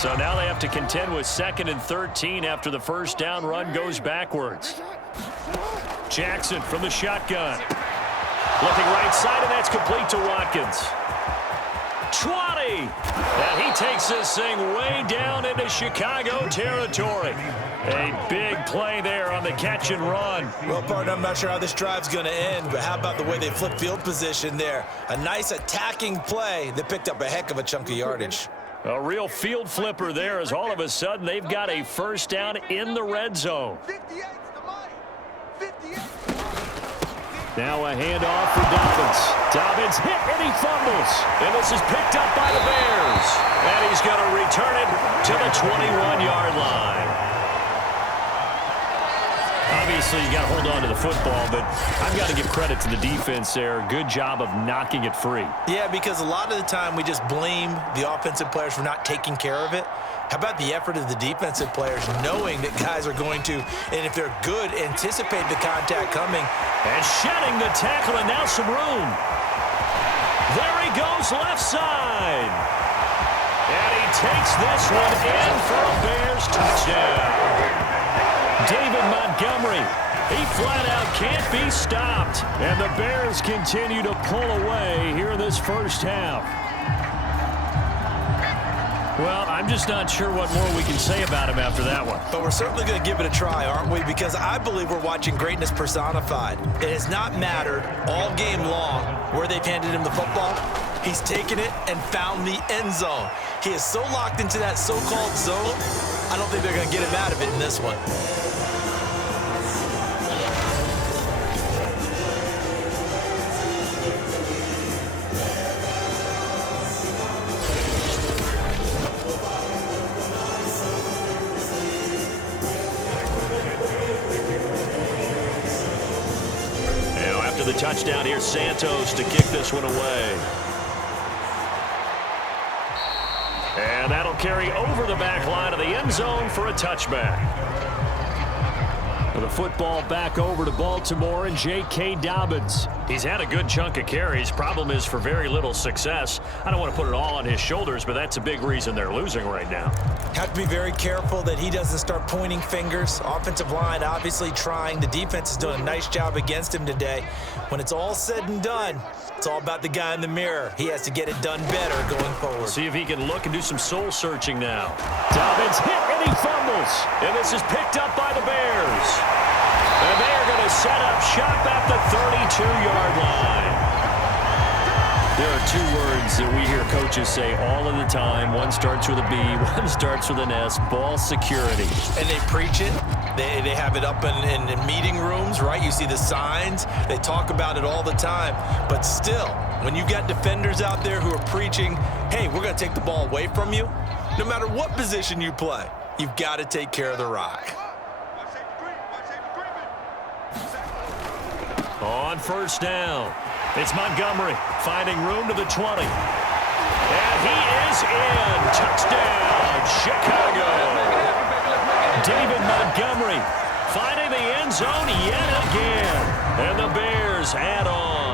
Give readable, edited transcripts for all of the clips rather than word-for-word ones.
So now they have to contend with 2nd and 13 after the first down run goes backwards. Jackson from the shotgun. Looking right side, and that's complete to Watkins. 20. And he takes this thing way down into Chicago territory. A big play there on the catch and run. Well, partner, I'm not sure how this drive's going to end, but how about the way they flip field position there? A nice attacking play that picked up a heck of a chunk of yardage. A real field flipper there as all of a sudden they've got a first down in the red zone. Now a handoff for Dobbins. Dobbins hit and he fumbles. And this is picked up by the Bears. And he's going to return it to the 21-yard line. Obviously, you got to hold on to the football, but I've got to give credit to the defense there. Good job of knocking it free. Yeah, because a lot of the time we just blame the offensive players for not taking care of it. How about the effort of the defensive players knowing that guys are going to, and if they're good, anticipate the contact coming. And shedding the tackle, and now some room. There he goes left side. And he takes this one in for a Bears touchdown. David Montgomery, he flat out can't be stopped. And the Bears continue to pull away here in this first half. Well, I'm just not sure what more we can say about him after that one. But we're certainly going to give it a try, aren't we? Because I believe we're watching greatness personified. It has not mattered all game long where they've handed him the football. He's taken it and found the end zone. He is so locked into that so-called zone, I don't think they're going to get him out of it in this one. The touchdown here, Santos to kick this one away. And that'll carry over the back line of the end zone for a touchback. The football back over to Baltimore and J.K. Dobbins. He's had a good chunk of carries. Problem is for very little success. I don't want to put it all on his shoulders, but that's a big reason they're losing right now. Have to be very careful that he doesn't start pointing fingers. Offensive line obviously trying. The defense is doing a nice job against him today. When it's all said and done, it's all about the guy in the mirror. He has to get it done better going forward. See if he can look and do some soul searching now. Dobbins hit and he fumbles. And this is picked up by the Bears. And they're going to set up shop at the 32-yard line. There are two words that we hear coaches say all of the time. One starts with a B, one starts with an S, ball security. And they preach it. They have it up in meeting rooms, right? You see the signs. They talk about it all the time. But still, when you got defenders out there who are preaching, hey, we're going to take the ball away from you, no matter what position you play, you've got to take care of the rock. On first down, it's Montgomery finding room to the 20. And he is in. Touchdown, Chicago. David Montgomery finding the end zone yet again. And the Bears add on.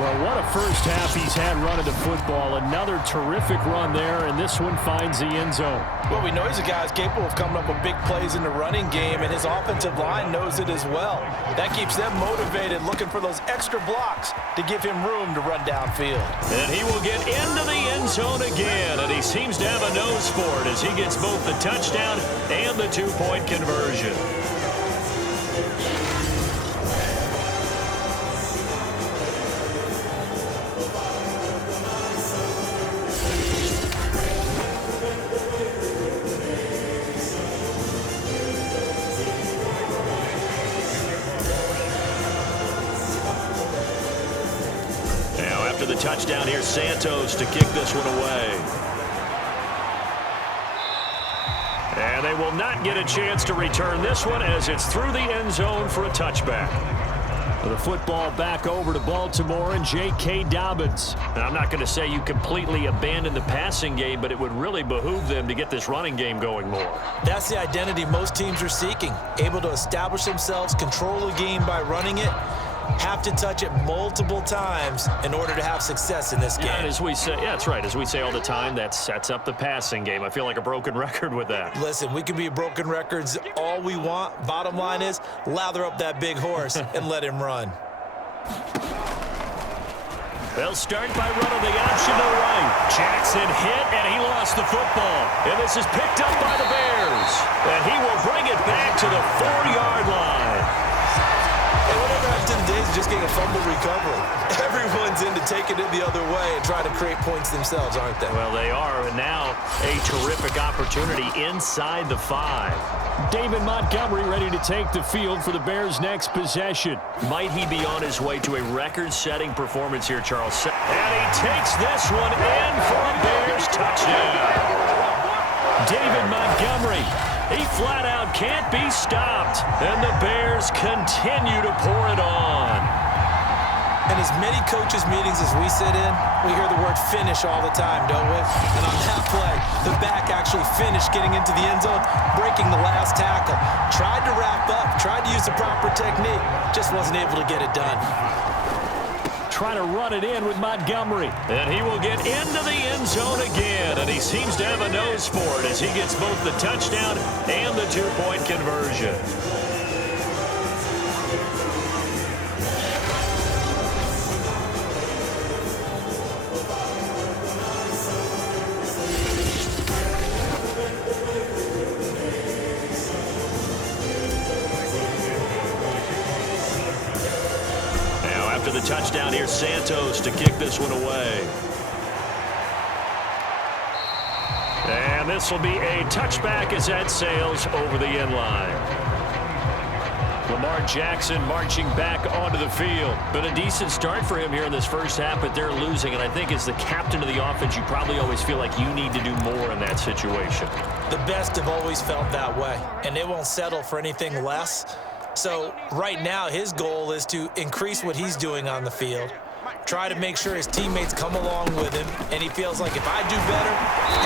Well, what a first half he's had running the football. Another terrific run there, and this one finds the end zone. Well, we know he's a guy who's capable of coming up with big plays in the running game, and his offensive line knows it as well. That keeps them motivated, looking for those extra blocks to give him room to run downfield. And he will get into the end zone again, and he seems to have a nose for it as he gets both the touchdown and the two-point conversion. The touchdown here, Santos to kick this one away. And they will not get a chance to return this one as it's through the end zone for a touchback. The football back over to Baltimore and J.K. Dobbins. Now, I'm not going to say you completely abandon the passing game, but it would really behoove them to get this running game going more. That's the identity most teams are seeking, able to establish themselves, control the game by running it. have to touch it multiple times in order to have success in this game. And as we say, yeah, that's right. As we say all the time, that sets up the passing game. I feel like a broken record with that. Listen, we can be broken records all we want. Bottom line is, lather up that big horse and let him run. They'll start by running the option to the right. Jackson hit, and he lost the football. And this is picked up by the Bears. And he will bring it back to the 4-yard line. And whatever happened to the days of just getting a fumble recovery? Everyone's into taking it the other way and trying to create points themselves, aren't they? Well, they are, and now a terrific opportunity inside the 5. David Montgomery ready to take the field for the Bears' next possession. Might he be on his way to a record-setting performance here, Charles? And he takes this one in for a Bears touchdown. David Montgomery, he flat out can't be stopped. And the Bears continue to pour it on. In as many coaches' meetings as we sit in, we hear the word finish all the time, don't we? And on that play, the back actually finished getting into the end zone, breaking the last tackle. Tried to wrap up, tried to use the proper technique, just wasn't able to get it done. Trying to run it in with Montgomery. And he will get into the end zone again. And he seems to have a nose for it as he gets both the touchdown and the 2-point conversion. The touchdown here, Santos to kick this one away. And this will be a touchback as that sails over the end line. Lamar Jackson marching back onto the field. Been a decent start for him here in this first half, but they're losing. And I think as the captain of the offense, you probably always feel like you need to do more in that situation. The best have always felt that way, and they won't settle for anything less. So right now his goal is to increase what he's doing on the field, try to make sure his teammates come along with him, and he feels like if I do better,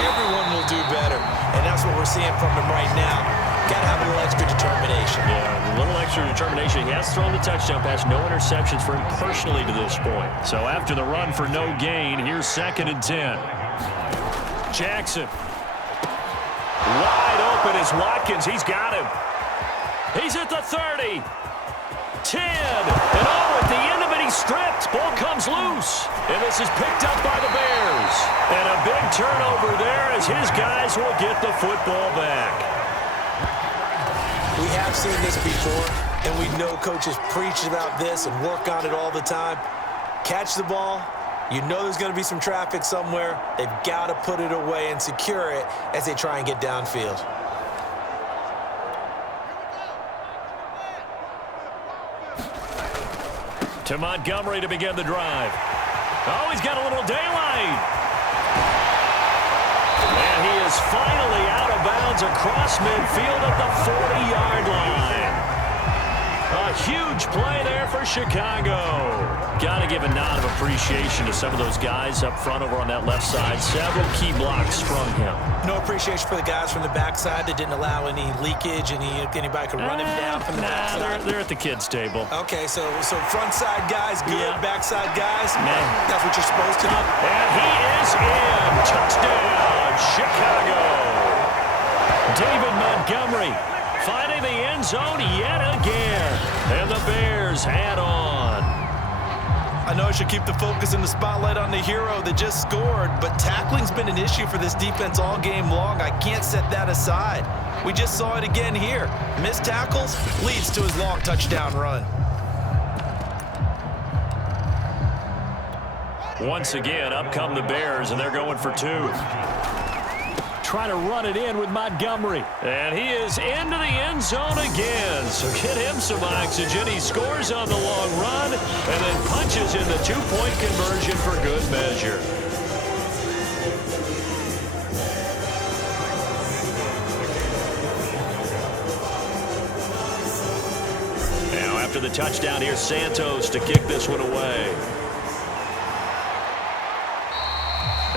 everyone will do better. And that's what we're seeing from him right now. Got to have a little extra determination. Yeah, a little extra determination. He has thrown the touchdown pass, no interceptions for him personally to this point. So after the run for no gain, here's 2nd and 10. Jackson. Wide open is Watkins. He's got him. He's at the 30, 10, and at the end of it, he's stripped. Ball comes loose, and this is picked up by the Bears. And a big turnover there as his guys will get the football back. We have seen this before, and we know coaches preach about this and work on it all the time. Catch the ball. You know there's going to be some traffic somewhere. They've got to put it away and secure it as they try and get downfield. To Montgomery to begin the drive. Oh, he's got a little daylight. And he is finally out of bounds across midfield at the 40-yard line. A huge play there for Chicago. Got to give a nod of appreciation to some of those guys up front over on that left side. Several key blocks from him. No appreciation for the guys from the backside that didn't allow any leakage, anybody could run him down from the backside. They're at the kids' table. Okay, so front side guys good, yeah. Backside guys, man, that's what you're supposed to do. And he is in. Touchdown, Chicago. David Montgomery finding the end zone yet again. And the Bears add on. I know I should keep the focus and the spotlight on the hero that just scored, but tackling's been an issue for this defense all game long. I can't set that aside. We just saw it again here. Missed tackles leads to his long touchdown run. Once again, up come the Bears, and they're going for 2. Trying to run it in with Montgomery. And he is into the end zone again. So get him some oxygen. He scores on the long run and then punches in the 2-point conversion for good measure. Now after the touchdown, here's Santos to kick this one away.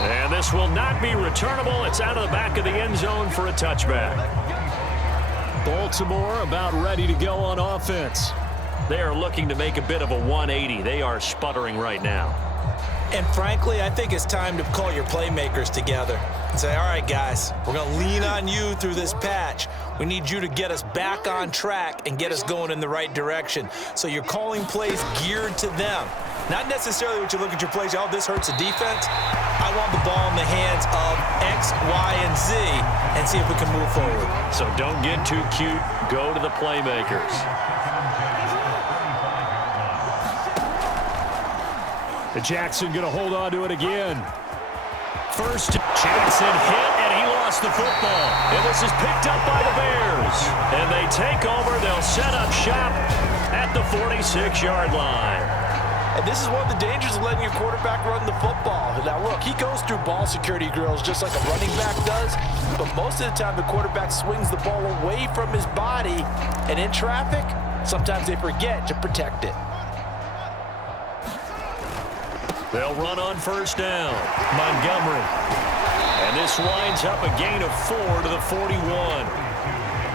And this will not be returnable. It's out of the back of the end zone for a touchback. Baltimore about ready to go on offense. They are looking to make a bit of a 180. They are sputtering right now. And frankly, I think it's time to call your playmakers together and say, all right, guys, we're going to lean on you through this patch. We need you to get us back on track and get us going in the right direction. So you're calling plays geared to them. Not necessarily what you look at your plays, oh, this hurts the defense. I want the ball in the hands of X, Y, and Z and see if we can move forward. So don't get too cute. Go to the playmakers. Jackson going to hold on to it again. First, Jackson hit, and he lost the football. And this is picked up by the Bears. And they take over. They'll set up shop at the 46-yard line. And this is one of the dangers of letting your quarterback run the football. Now, look, he goes through ball security drills just like a running back does. But most of the time, the quarterback swings the ball away from his body. And in traffic, sometimes they forget to protect it. They'll run on first down. Montgomery. And this winds up a gain of 4 to the 41.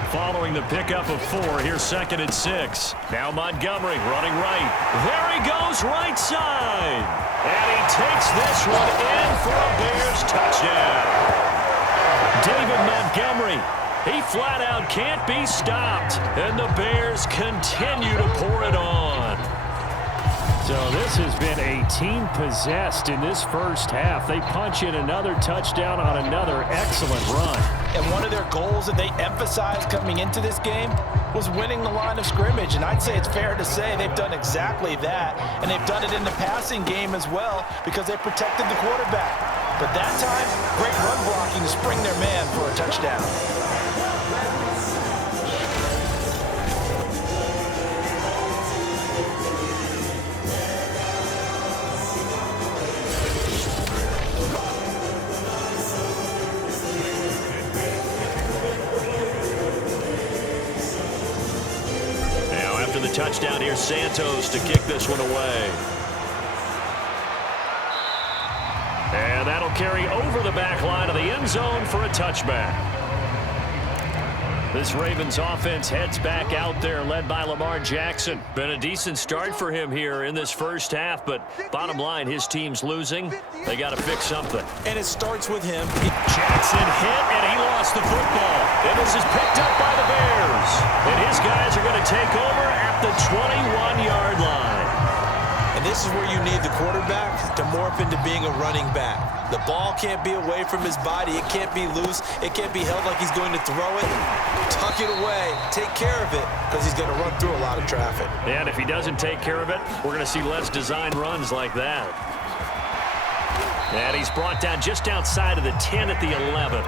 Following the pickup of 4, here's 2nd and 6. Now Montgomery running right. There he goes, right side. And he takes this one in for a Bears touchdown. David Montgomery, he flat out can't be stopped. And the Bears continue to pour it on. So this has been a team possessed in this first half. They punch in another touchdown on another excellent run. And one of their goals that they emphasized coming into this game was winning the line of scrimmage. And I'd say it's fair to say they've done exactly that. And they've done it in the passing game as well because they protected the quarterback. But that time, great run blocking to spring their man for a touchdown. Touchdown here, Santos to kick this one away. And that'll carry over the back line of the end zone for a touchback. This Ravens offense heads back out there, led by Lamar Jackson. Been a decent start for him here in this first half, but bottom line, his team's losing. They got to fix something. And it starts with him. Jackson hit, and he lost the football. And this is picked up by the Bears. And his guys are going to take over at the 21-yard line. And this is where you need the quarterback to morph into being a running back. The ball can't be away from his body. It can't be loose. It can't be held like he's going to throw it. Tuck it away. Take care of it because he's going to run through a lot of traffic. And if he doesn't take care of it, we're going to see less design runs like that. And he's brought down just outside of the 10 at the 11.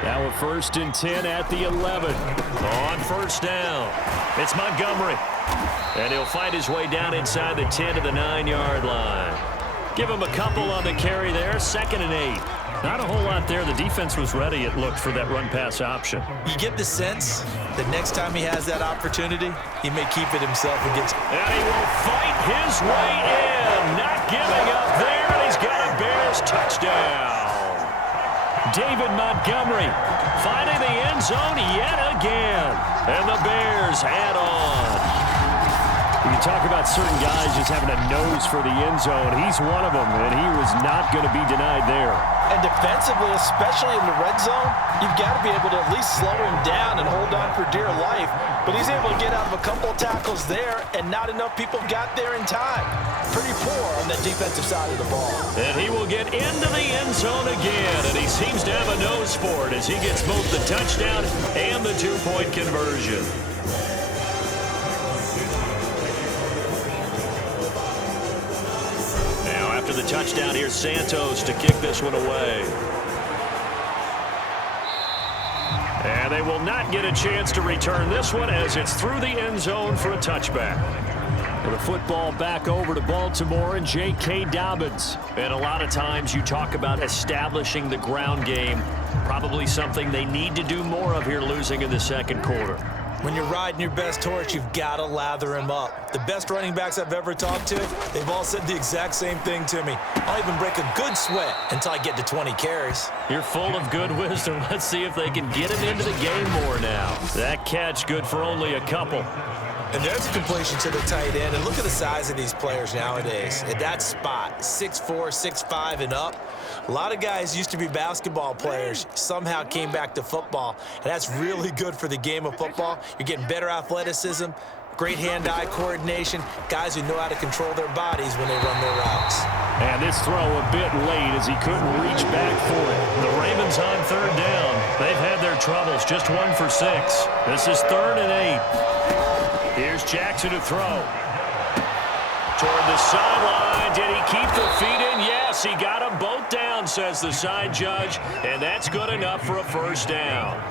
Now a 1st and 10 at the 11. On first down, it's Montgomery. And he'll find his way down inside the 10 to the 9-yard line. Give him a couple on the carry there, 2nd and 8. Not a whole lot there. The defense was ready, it looked, for that run-pass option. You get the sense that next time he has that opportunity, he may keep it himself and get... And he will fight his way in. Not giving up there, and he's got a Bears touchdown. David Montgomery finding the end zone yet again. And the Bears add on. You talk about certain guys just having a nose for the end zone. He's one of them, and he was not going to be denied there. And defensively, especially in the red zone, you've got to be able to at least slow him down and hold on for dear life. But he's able to get out of a couple of tackles there, and not enough people got there in time. Pretty poor on that defensive side of the ball. And he will get into the end zone again, and he seems to have a nose for it as he gets both the touchdown and the 2-point conversion. After the touchdown, here's Santos to kick this one away. And they will not get a chance to return this one as it's through the end zone for a touchback. The football back over to Baltimore and J.K. Dobbins. And a lot of times you talk about establishing the ground game. Probably something they need to do more of here, losing in the second quarter. When you're riding your best horse, you've got to lather him up. The best running backs I've ever talked to, they've all said the exact same thing to me. I'll even break a good sweat until I get to 20 carries. You're full of good wisdom. Let's see if they can get him into the game more now. That catch good for only a couple. And there's a completion to the tight end. And look at the size of these players nowadays. At that spot, 6'4", 6'5", and up. A lot of guys used to be basketball players, somehow came back to football. And that's really good for the game of football. You're getting better athleticism, great hand-eye coordination, guys who know how to control their bodies when they run their routes. And this throw a bit late as he couldn't reach back for it. The Ravens on third down. They've had their troubles, just 1 for 6. This is 3rd and 8. Here's Jackson to throw. Toward the sideline. Did he keep the feet in? Yes, he got them both down, says the side judge. And that's good enough for a first down.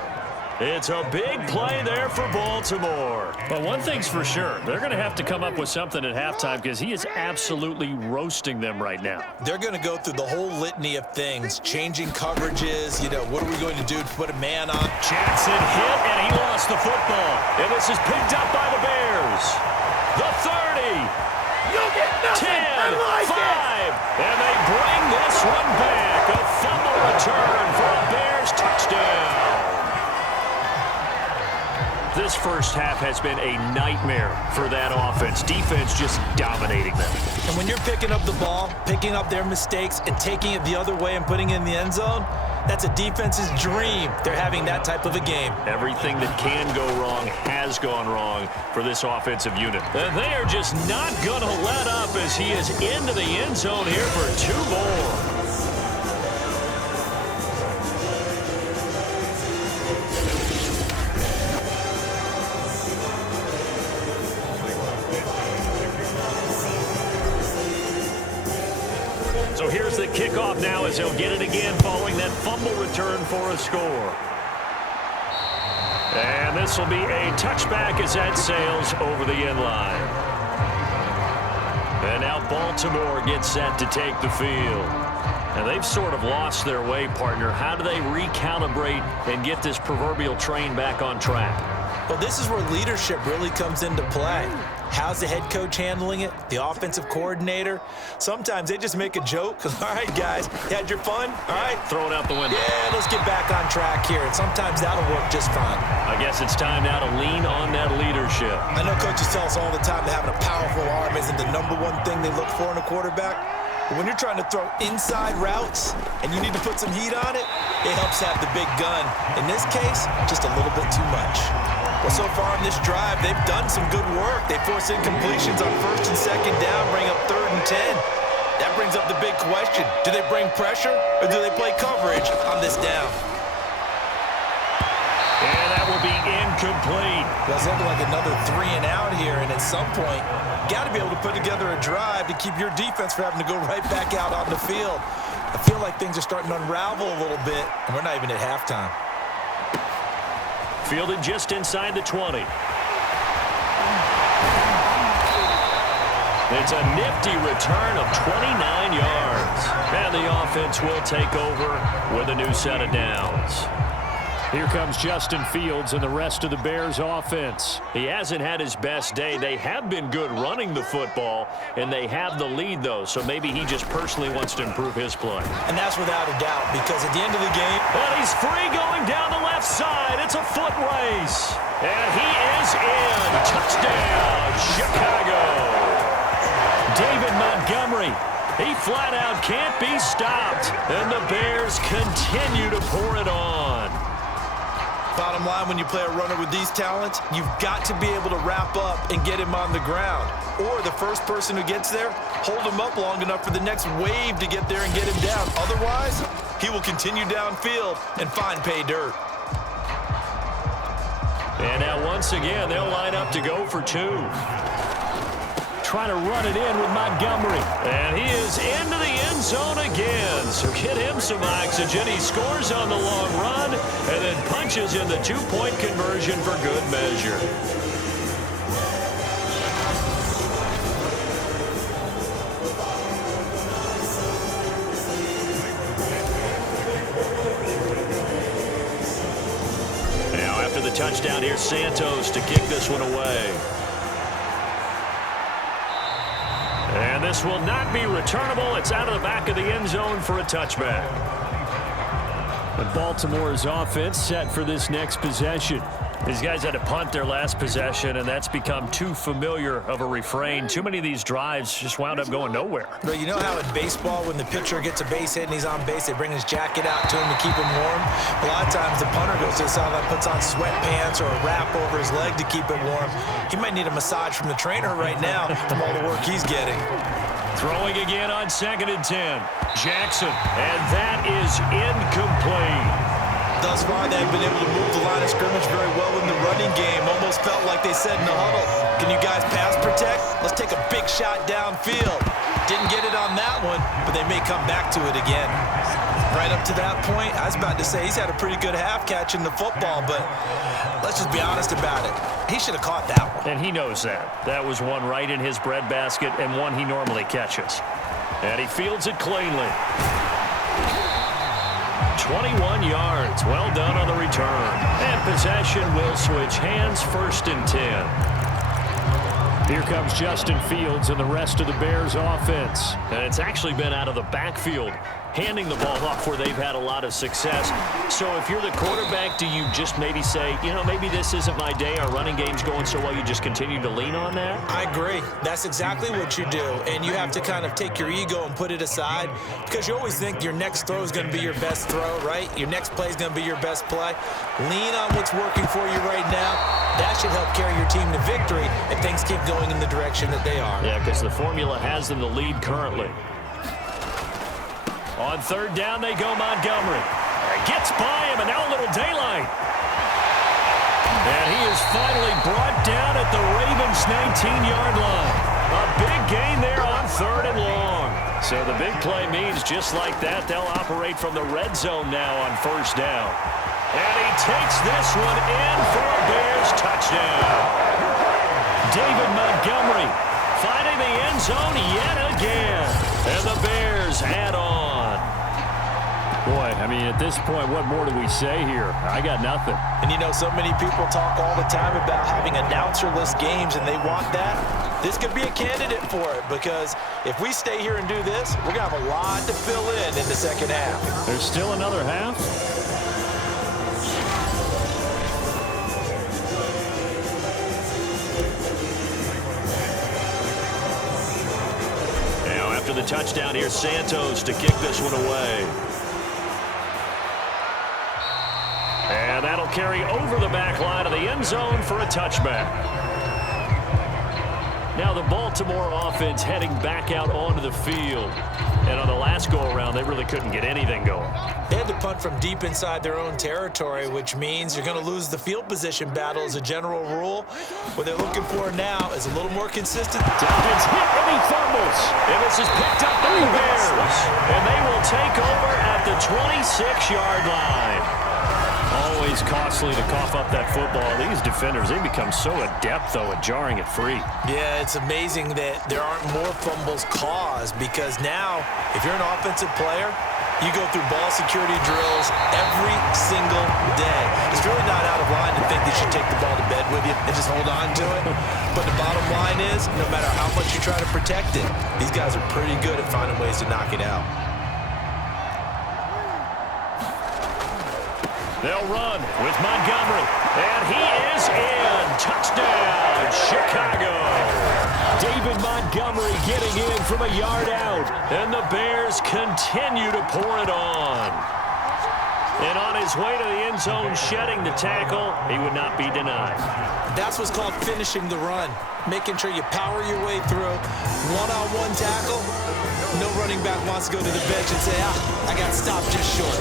It's a big play there for Baltimore. But one thing's for sure, they're going to have to come up with something at halftime because he is absolutely roasting them right now. They're going to go through the whole litany of things, changing coverages, what are we going to do to put a man on? Jackson hit, and he lost the football. And this is picked up by the Bears. The 30. You'll get nothing. 10, like 5. it. And they bring this one back. A fumble return for a Bears touchdown. This first half has been a nightmare for that offense. Defense just dominating them. And when you're picking up the ball, picking up their mistakes, and taking it the other way and putting it in the end zone, that's a defense's dream. They're having that type of a game. Everything that can go wrong has gone wrong for this offensive unit. And they are just not going to let up as he is into the end zone here for 2 more. So here's the kickoff now as he'll get it again following that fumble return for a score. And this will be a touchback as that sails over the end line. And now Baltimore gets set to take the field. And they've sort of lost their way, partner. How do they recalibrate and get this proverbial train back on track? Well, this is where leadership really comes into play. How's the head coach handling it? The offensive coordinator? Sometimes they just make a joke. All right, guys, you had your fun? All right. Throw it out the window. Yeah, let's get back on track here. And sometimes that'll work just fine. I guess it's time now to lean on that leadership. I know coaches tell us all the time that having a powerful arm isn't the #1 thing they look for in a quarterback. But when you're trying to throw inside routes and you need to put some heat on it, it helps have the big gun. In this case, just a little bit too much. Well, so far in this drive, they've done some good work. They force incompletions on 1st and 2nd down, bring up 3rd and 10. That brings up the big question. Do they bring pressure or do they play coverage on this down? And that will be incomplete. Well, it's looking like another 3 and out here, and at some point, you got to be able to put together a drive to keep your defense from having to go right back out on the field. I feel like things are starting to unravel a little bit, and we're not even at halftime. Fielded just inside the 20. It's a nifty return of 29 yards. And the offense will take over with a new set of downs. Here comes Justin Fields and the rest of the Bears offense. He hasn't had his best day. They have been good running the football, and they have the lead, though, so maybe he just personally wants to improve his play. And that's without a doubt, because at the end of the game... And he's free going down the left side. It's a foot race. And he is in. Touchdown, Chicago. David Montgomery. He flat out can't be stopped. And the Bears continue to pour it on. Bottom line, when you play a runner with these talents, you've got to be able to wrap up and get him on the ground. Or the first person who gets there, hold him up long enough for the next wave to get there and get him down. Otherwise, he will continue downfield and find pay dirt. And now once again, they'll line up to go for 2. Trying to run it in with Montgomery. And he is into the end zone again. So get him some oxygen. He scores on the long run and then punches in the 2-point conversion for good measure. Now after the touchdown, here's Santos to kick this one away. And this will not be returnable. It's out of the back of the end zone for a touchback. But Baltimore's offense set for this next possession. These guys had to punt their last possession, and that's become too familiar of a refrain. Too many of these drives just wound up going nowhere. But you know how in baseball, when the pitcher gets a base hit and he's on base, they bring his jacket out to him to keep him warm? A lot of times the punter goes to the sideline, puts on sweatpants or a wrap over his leg to keep it warm. He might need a massage from the trainer right now from all the work he's getting. Throwing again on 2nd and 10. Jackson, and that is incomplete. Thus far, they've been able to move the line of scrimmage very well in the running game. Almost felt like they said in the huddle, can you guys pass protect? Let's take a big shot downfield. Didn't get it on that one, but they may come back to it again. Right up to that point, I was about to say he's had a pretty good half catching the football, but let's just be honest about it. He should have caught that one. And he knows that. That was one right in his breadbasket and one he normally catches. And he fields it cleanly. 21 yards. Well done on the return. And possession will switch hands, 1st and 10. Here comes Justin Fields and the rest of the Bears offense. And it's actually been out of the backfield, handing the ball off where they've had a lot of success. So if you're the quarterback, do you just maybe say, you know, maybe this isn't my day, our running game's going so well, you just continue to lean on that? I agree. That's exactly what you do. And you have to kind of take your ego and put it aside, because you always think your next throw is going to be your best throw, right? Your next play is going to be your best play. Lean on what's working for you right now. That should help carry your team to victory if things keep going in the direction that they are. Yeah, because the formula has them the lead currently. On 3rd down, they go Montgomery. Gets by him, and now a little daylight. And he is finally brought down at the Ravens' 19-yard line. A big gain there on 3rd and long. So the big play means just like that, they'll operate from the red zone now on 1st down. And he takes this one in for a Bears touchdown. David Montgomery finding the end zone yet again. And the Bears add on. Boy, I mean, at this point, what more do we say here? I got nothing. And, you know, so many people talk all the time about having announcer-less games, and they want that. This could be a candidate for it, because if we stay here and do this, we're going to have a lot to fill in the second half. There's still another half? Now, after the touchdown, here's Santos to kick this one away. And that'll carry over the back line of the end zone for a touchback. Now the Baltimore offense heading back out onto the field. And on the last go-around, they really couldn't get anything going. They had to punt from deep inside their own territory, which means you're going to lose the field position battle as a general rule. What they're looking for now is a little more consistent. It's hit and he fumbles. And this is picked up by the Bears. And they will take over at the 26-yard line. Always costly to cough up that football. These defenders, they become so adept, though, at jarring it free. Yeah, it's amazing that there aren't more fumbles caused, because now, if you're an offensive player, you go through ball security drills every single day. It's really not out of line to think that you should take the ball to bed with you and just hold on to it. But the bottom line is, no matter how much you try to protect it, these guys are pretty good at finding ways to knock it out. They'll run with Montgomery, and he is in. Touchdown, Chicago. David Montgomery getting in from a yard out, and the Bears continue to pour it on. And on his way to the end zone, shedding the tackle, he would not be denied. That's what's called finishing the run, making sure you power your way through. One-on-one tackle, no running back wants to go to the bench and say, I got stopped just short.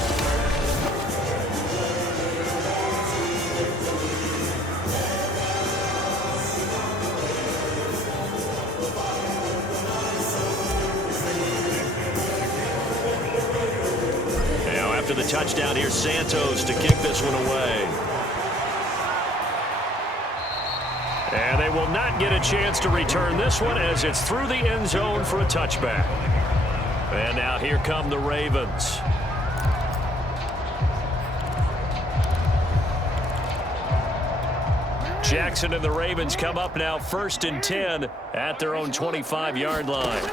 After the touchdown, here's Santos to kick this one away. And they will not get a chance to return this one as it's through the end zone for a touchback. And now here come the Ravens. Jackson and the Ravens come up now 1st and 10 at their own 25-yard line.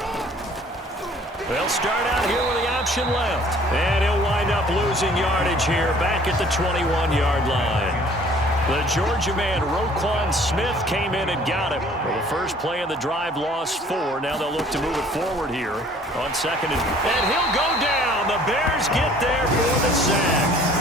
They'll start out here with the option left. And he'll wind up losing yardage here back at the 21-yard line. The Georgia man, Roquan Smith, came in and got him. Well, the first play of the drive lost 4. Now they'll look to move it forward here on second. And he'll go down. The Bears get there for the sack.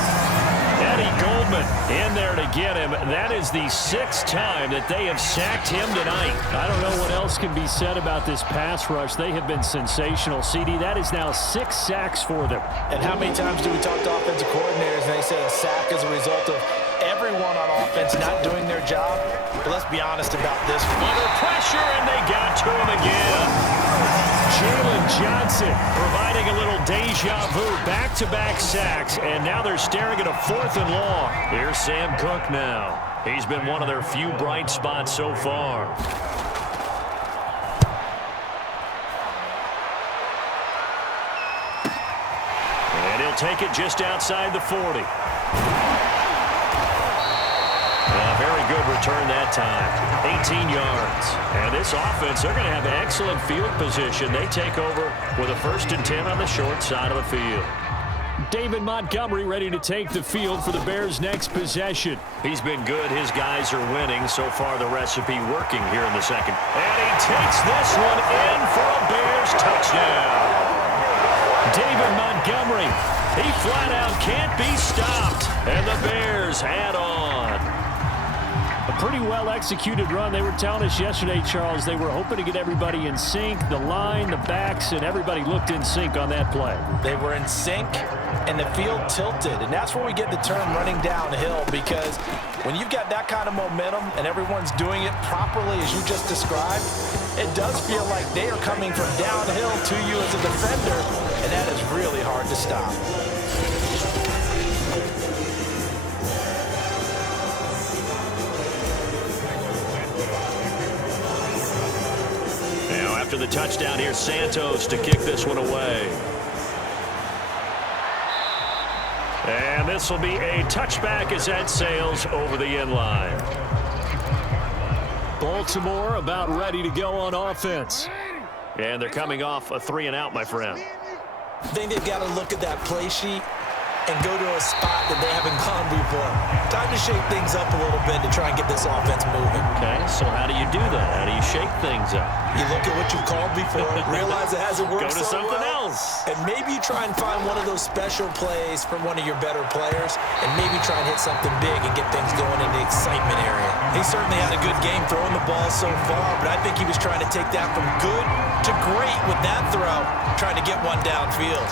Eddie Goldman in there to get him. That is the 6th time that they have sacked him tonight. I don't know what else can be said about this pass rush. They have been sensational, CD. That is now 6 sacks for them. And how many times do we talk to offensive coordinators and they say a sack is a result of everyone on offense not doing their job? But let's be honest about this. Under pressure, and they got to him again. Jalen Johnson providing a little deja vu, back-to-back sacks, and now they're staring at a 4th and long. Here's Sam Cook now. He's been one of their few bright spots so far. And he'll take it just outside the 40. Very good return that time. 18 yards. And this offense, they're going to have excellent field position. They take over with a 1st and 10 on the short side of the field. David Montgomery ready to take the field for the Bears' next possession. He's been good. His guys are winning. So far, the recipe working here in the second. And he takes this one in for a Bears touchdown. David Montgomery, he flat out can't be stopped. And the Bears add on. A pretty well-executed run. They were telling us yesterday, Charles, they were hoping to get everybody in sync, the line, the backs, and everybody looked in sync on that play. They were in sync, and the field tilted, and that's where we get the term running downhill, because when you've got that kind of momentum and everyone's doing it properly as you just described, it does feel like they are coming from downhill to you as a defender, and that is really hard to stop. After the touchdown, here's Santos to kick this one away. And this will be a touchback as that sails over the end line. Baltimore about ready to go on offense. And they're coming off a 3-and-out, my friend. I think they've got to look at that play sheet and go to a spot that they haven't gone before. Time to shake things up a little bit to try and get this offense moving. Okay, so how do you do that? How do you shake things up? You look at what you've called before, realize it hasn't worked so well. Go to something else. And maybe you try and find one of those special plays from one of your better players, and maybe try and hit something big and get things going in the excitement area. He certainly had a good game throwing the ball so far, but I think he was trying to take that from good to great with that throw, trying to get one downfield.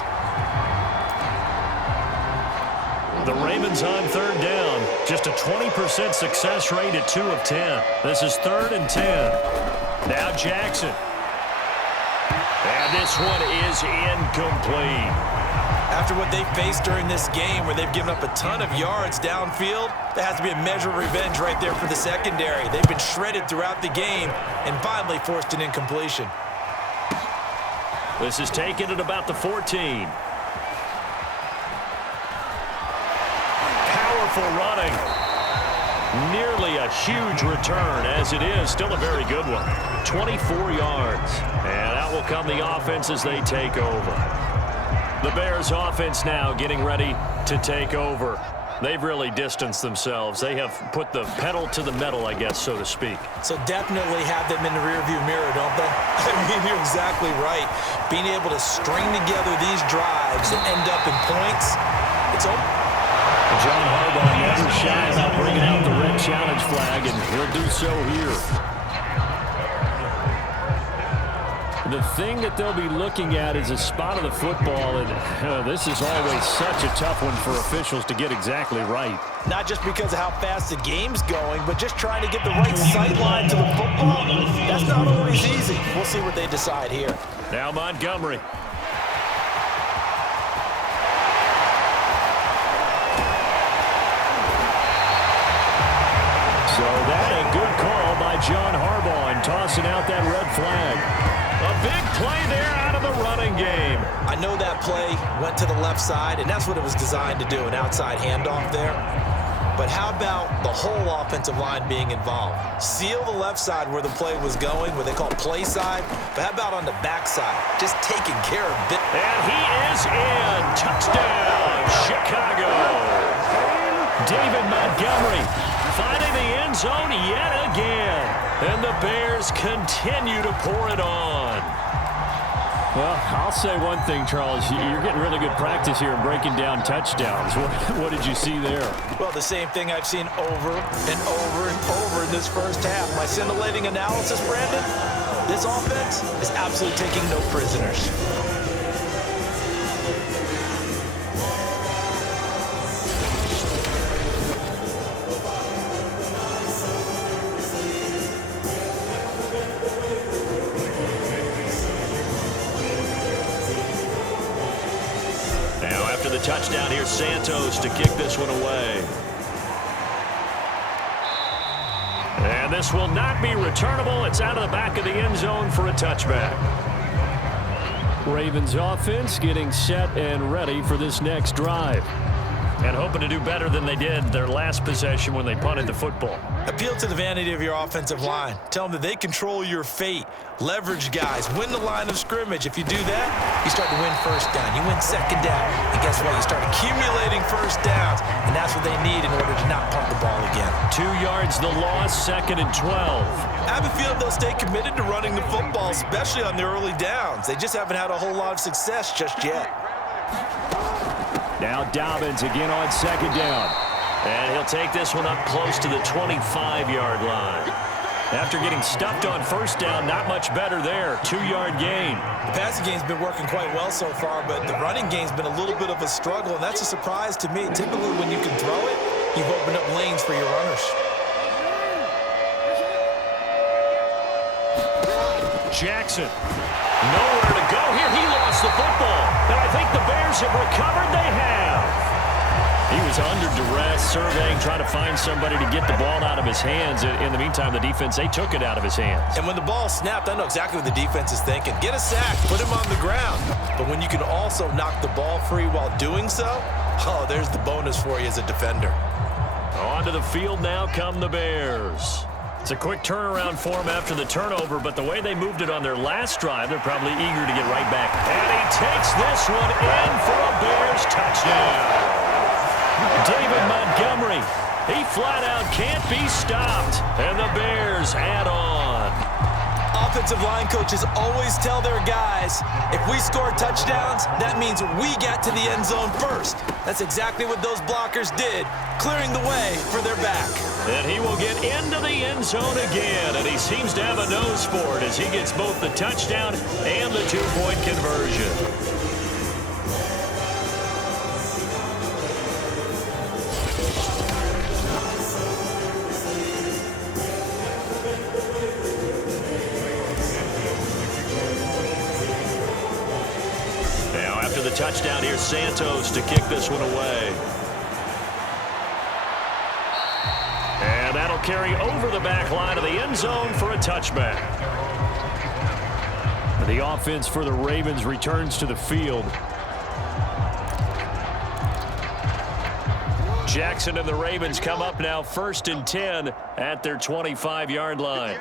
The Ravens on 3rd down. Just a 20% success rate at 2 of 10. This is 3rd and 10. Now Jackson. And this one is incomplete. After what they faced during this game where they've given up a ton of yards downfield, there has to be a measure of revenge right there for the secondary. They've been shredded throughout the game and finally forced an incompletion. This is taken at about the 14. Running. Nearly a huge return as it is. Still a very good one. 24 yards. And out will come the offense as they take over. The Bears offense now getting ready to take over. They've really distanced themselves. They have put the pedal to the metal, I guess, so to speak. So definitely have them in the rearview mirror, don't they? I mean, you're exactly right. Being able to string together these drives and end up in points, it's over. John Harbaugh never shy about bringing out the red challenge flag, and he'll do so here. The thing that they'll be looking at is a spot of the football, and this is always such a tough one for officials to get exactly right. Not just because of how fast the game's going, but just trying to get the right sight line to the football. That's not always easy. We'll see what they decide here. Now Montgomery. So that a good call by John Harbaugh in tossing out that red flag. A big play there out of the running game. I know that play went to the left side, and that's what it was designed to do, an outside handoff there. But how about the whole offensive line being involved? Seal the left side where the play was going, where they call play side, but how about on the back side? Just taking care of it. And he is in. Touchdown, Chicago. David Montgomery zone yet again. And the Bears continue to pour it on. Well, I'll say one thing, Charles. You're getting really good practice here in breaking down touchdowns. What did you see there? Well, the same thing I've seen over and over and over in this first half. My scintillating analysis, Brandon, this offense is absolutely taking no prisoners. The touchdown here, Santos to kick this one away. And this will not be returnable. It's out of the back of the end zone for a touchback. Ravens offense getting set and ready for this next drive. And hoping to do better than they did their last possession when they punted the football. Appeal to the vanity of your offensive line. Tell them that they control your fate. Leverage guys. Win the line of scrimmage. If you do that, you start to win first down. You win second down. And guess what? You start accumulating first downs. And that's what they need in order to not punt the ball again. 2 yards the loss, 2nd and 12. I have a feeling they'll stay committed to running the football, especially on their early downs. They just haven't had a whole lot of success just yet. Now Dobbins again on 2nd down. And he'll take this one up close to the 25-yard line. After getting stuffed on first down, not much better there. 2-yard gain. The passing game's been working quite well so far, but the running game's been a little bit of a struggle, and that's a surprise to me. Typically, when you can throw it, you've opened up lanes for your runners. Jackson. Nowhere to go here. He lost the football. And I think the Bears have recovered. They have. He was under duress, surveying, trying to find somebody to get the ball out of his hands. In the meantime, the defense, they took it out of his hands. And when the ball snapped, I know exactly what the defense is thinking. Get a sack, put him on the ground. But when you can also knock the ball free while doing so, oh, there's the bonus for you as a defender. Onto the field now come the Bears. It's a quick turnaround for them after the turnover, but the way they moved it on their last drive, they're probably eager to get right back. And he takes this one in for a Bears touchdown. David Montgomery, he flat out can't be stopped, and the Bears add on. Offensive line coaches always tell their guys, if we score touchdowns, that means we get to the end zone first. That's exactly what those blockers did, clearing the way for their back. And he will get into the end zone again, and he seems to have a nose for it as he gets both the touchdown and the two-point conversion. The touchdown here, Santos to kick this one away. And that'll carry over the back line of the end zone for a touchback. The offense for the Ravens returns to the field. Jackson and the Ravens come up now 1st and 10 at their 25-yard line.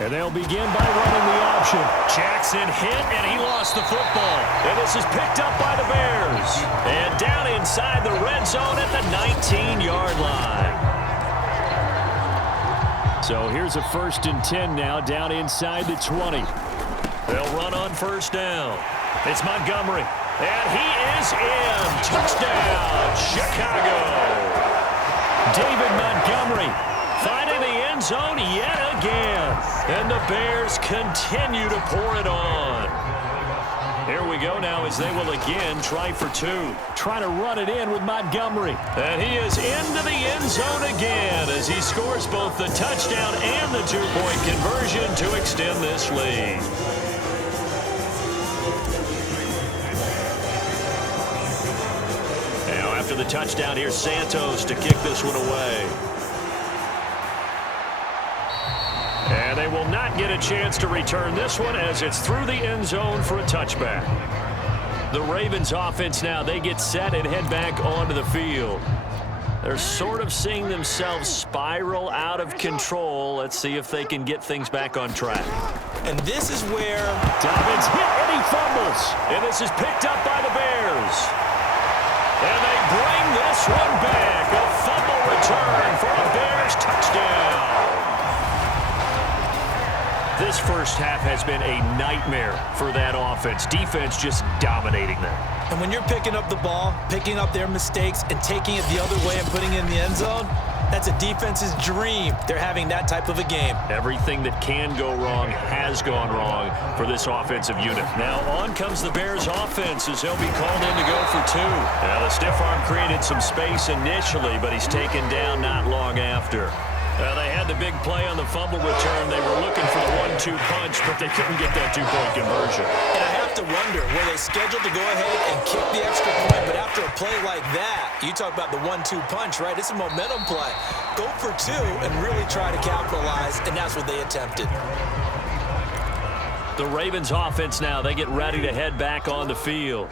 And they'll begin by running the option. Jackson hit, and he lost the football. And this is picked up by the Bears. And down inside the red zone at the 19-yard line. So here's a 1st and 10 now, down inside the 20. They'll run on first down. It's Montgomery. And he is in. Touchdown, Chicago. David Montgomery finding the end zone yet again. And the Bears continue to pour it on. Here we go now as they will again try for 2. Trying to run it in with Montgomery. And he is into the end zone again as he scores both the touchdown and the two-point conversion to extend this lead. Now after the touchdown, here's Santos to kick this one away. And they will not get a chance to return this one as it's through the end zone for a touchback. The Ravens offense now, they get set and head back onto the field. They're sort of seeing themselves spiral out of control. Let's see if they can get things back on track. And this is where Dobbins hit and he fumbles. And this is picked up by the Bears. And they bring this one back. A fumble return for a Bears touchdown. This first half has been a nightmare for that offense. Defense just dominating them. And when you're picking up the ball, picking up their mistakes, and taking it the other way and putting it in the end zone, that's a defense's dream. They're having that type of a game. Everything that can go wrong has gone wrong for this offensive unit. Now on comes the Bears offense as he'll be called in to go for two. Now the stiff arm created some space initially, but he's taken down not long after. They had the big play on the fumble return. They were looking for the 1-2 punch, but they couldn't get that two-point conversion. And I have to wonder, were they scheduled to go ahead and kick the extra point? But after a play like that, you talk about the 1-2 punch, right? It's a momentum play. Go for two and really try to capitalize, and that's what they attempted. The Ravens offense now, they get ready to head back on the field.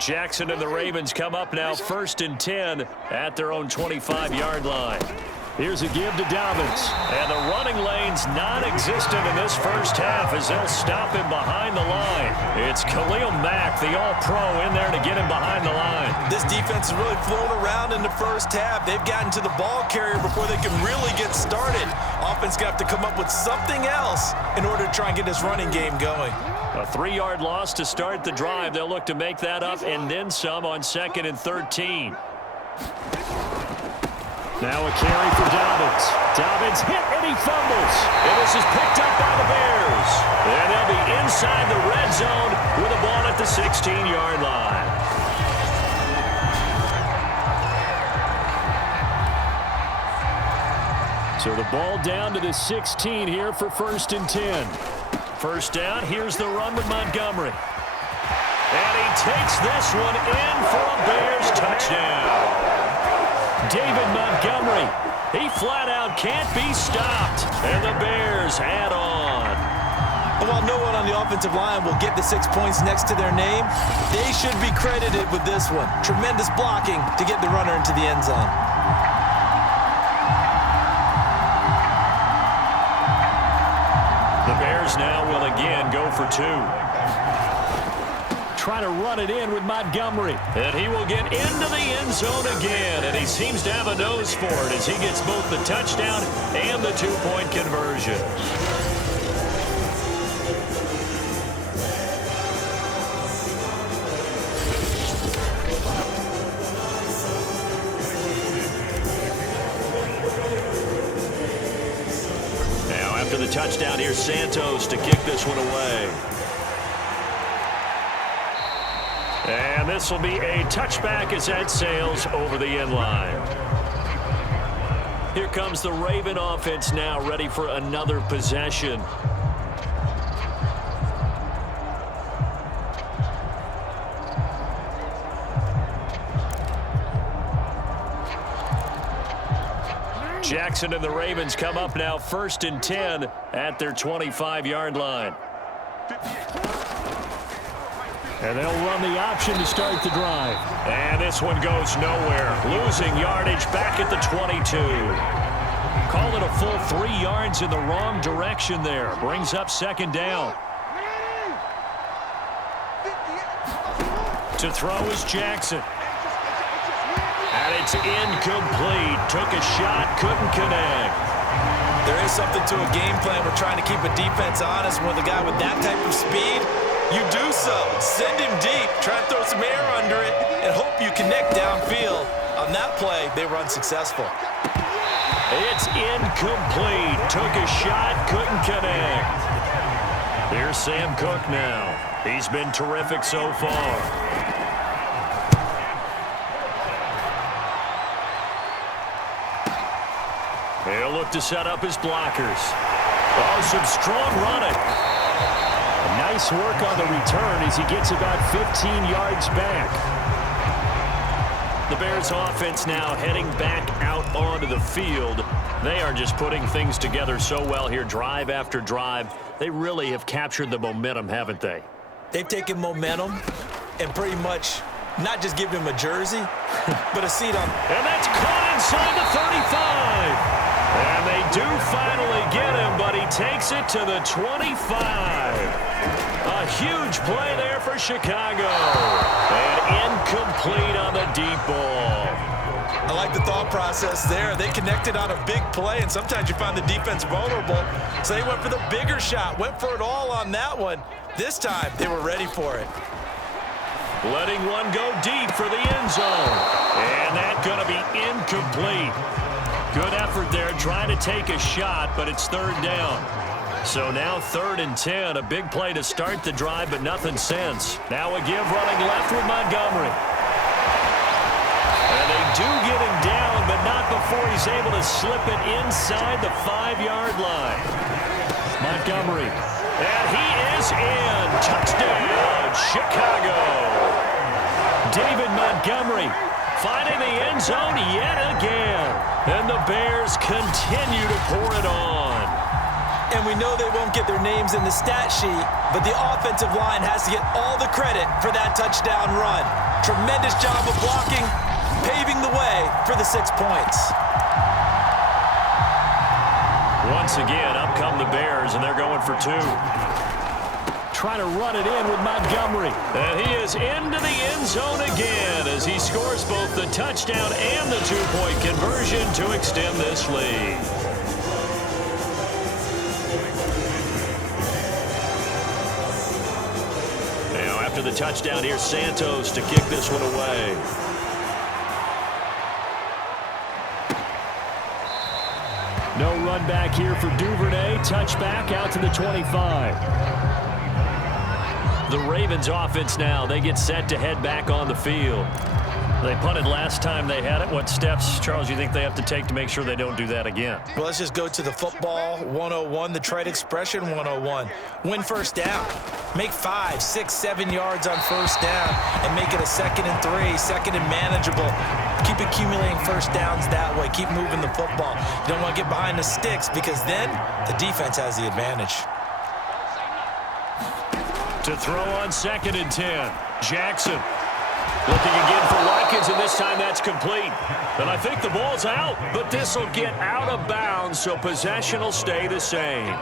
Jackson and the Ravens come up now 1st and 10 at their own 25-yard line. Here's a give to Dobbins. And the running lane's non-existent in this first half as they'll stop him behind the line. It's Khalil Mack, the all-pro, in there to get him behind the line. This defense is really flown around in the first half. They've gotten to the ball carrier before they can really get started. Offense got to come up with something else in order to try and get this running game going. A 3-yard loss to start the drive. They'll look to make that up and then some on 2nd and 13. Now a carry for Dobbins. Dobbins hit and he fumbles. And this is picked up by the Bears. And they'll be inside the red zone with the ball at the 16-yard line. So the ball down to the 16 here for 1st and 10. First down, here's the run with Montgomery. And he takes this one in for a Bears touchdown. David Montgomery, he flat out can't be stopped. And the Bears add on. And while no one on the offensive line will get the 6 points next to their name, they should be credited with this one. Tremendous blocking to get the runner into the end zone. The Bears now will again go for two. Try to run it in with Montgomery. And he will get into the end zone again. And he seems to have a nose for it as he gets both the touchdown and the two-point conversion. Now after the touchdown, here's Santos to kick this one away. And this will be a touchback as that sails over the end line. Here comes the Raven offense now, ready for another possession. Jackson and the Ravens come up now 1st and 10 at their 25-yard line. And they'll run the option to start the drive. And this one goes nowhere. Losing yardage back at the 22. Call it a full 3 yards in the wrong direction there. Brings up 2nd down. To throw is Jackson. And it's incomplete. Took a shot, couldn't connect. There is something to a game plan. We're trying to keep a defense honest. With a guy with that type of speed, you do so. Send him deep. Try to throw some air under it and hope you connect downfield. On that play, they were unsuccessful. It's incomplete. Took a shot, couldn't connect. Here's Sam Cook now. He's been terrific so far. He'll look to set up his blockers. Oh, some strong running. Nice work on the return as he gets about 15 yards back. The Bears offense now heading back out onto the field. They are just putting things together so well here, drive after drive. They really have captured the momentum, haven't they? They've taken momentum and pretty much not just given him a jersey, but a seat on. And that's caught inside the 35. And they do finally get him, but he takes it to the 25. A huge play there for Chicago. And incomplete on the deep ball. I like the thought process there. They connected on a big play, and sometimes you find the defense vulnerable. So they went for the bigger shot, went for it all on that one. This time, they were ready for it. Letting one go deep for the end zone. And that's going to be incomplete. Good effort there trying to take a shot, but it's third down. So now 3rd and 10, a big play to start the drive, but nothing since. Now a give running left with Montgomery. And they do get him down, but not before he's able to slip it inside the 5-yard line. Montgomery. And he is in. Touchdown, Chicago. David Montgomery finding the end zone yet again. And the Bears continue to pour it on. And we know they won't get their names in the stat sheet, but the offensive line has to get all the credit for that touchdown run. Tremendous job of blocking, paving the way for the 6 points. Once again, up come the Bears, and they're going for 2. Trying to run it in with Montgomery. And he is into the end zone again as he scores both the touchdown and the 2-point conversion to extend this lead. Now after the touchdown, here's Santos to kick this one away. No run back here for Duvernay. Touchback out to the 25. The Ravens offense now, they get set to head back on the field. They punted last time they had it. What steps, Charles, you think they have to take to make sure they don't do that again? Well, let's just go to the football 101, the trade expression 101. Win first down. Make 5, 6, 7 yards on first down and make it a 2nd and 3, 2nd and manageable. Keep accumulating first downs that way. Keep moving the football. You don't want to get behind the sticks because then the defense has the advantage. To throw on 2nd and 10. Jackson looking again for Watkins, and this time that's complete. And I think the ball's out, but this will get out of bounds, so possession will stay the same.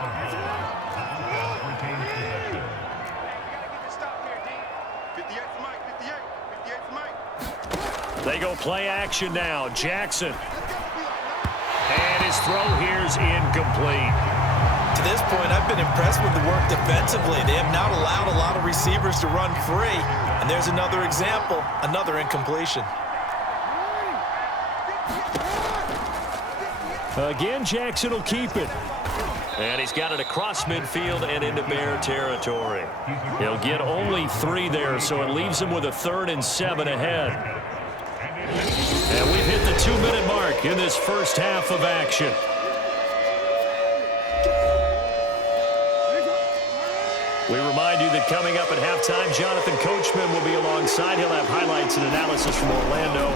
They go play action now. Jackson. And his throw here's incomplete. To this point, I've been impressed with the work defensively. They have not allowed a lot of receivers to run free. And there's another example, another incompletion. Again, Jackson will keep it. And he's got it across midfield and into Bear territory. He'll get only 3 there, so it leaves him with a 3rd and 7 ahead. And we've hit the 2-minute mark in this first half of action. We remind you that coming up at halftime, Jonathan Coachman will be alongside. He'll have highlights and analysis from Orlando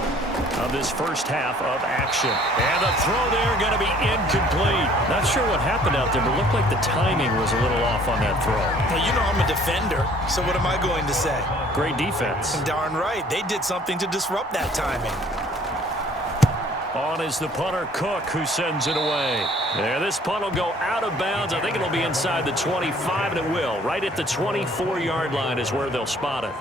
of this first half of action. And the throw there going to be incomplete. Not sure what happened out there, but looked like the timing was a little off on that throw. Well, you know I'm a defender, so what am I going to say? Great defense. Darn right. They did something to disrupt that timing. On is the punter, Cook, who sends it away. There, this punt will go out of bounds. I think it'll be inside the 25, and it will. Right at the 24-yard line is where they'll spot it.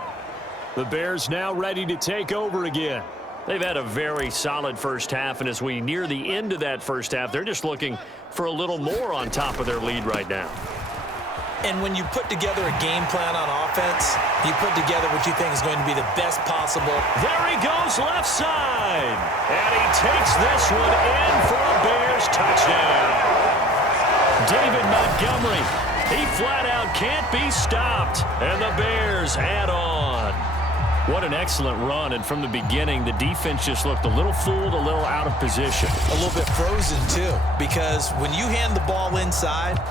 The Bears now ready to take over again. They've had a very solid first half, and as we near the end of that first half, they're just looking for a little more on top of their lead right now. And when you put together a game plan on offense, you put together what you think is going to be the best possible. There he goes left side. And he takes this one in for a Bears touchdown. David Montgomery, he flat out can't be stopped. And the Bears add on. What an excellent run. And from the beginning, the defense just looked a little fooled, a little out of position. A little bit frozen, too, because when you hand the ball inside,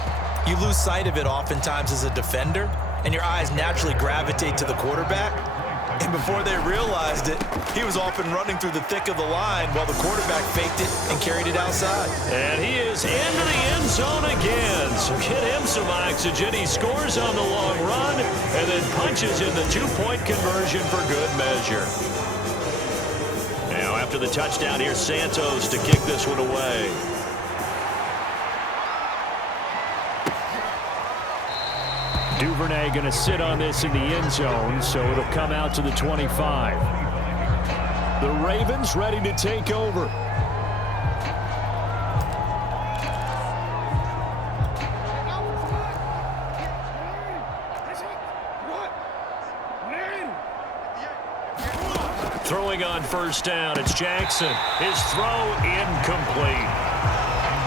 you lose sight of it oftentimes as a defender, and your eyes naturally gravitate to the quarterback. And before they realized it, he was off and running through the thick of the line while the quarterback faked it and carried it outside. And he is into the end zone again. So get him some oxygen. He scores on the long run and then punches in the 2-point conversion for good measure. Now after the touchdown, here's Santos to kick this one away. Duvernay going to sit on this in the end zone, so it'll come out to the 25. The Ravens ready to take over. Throwing on first down, it's Jackson. His throw incomplete.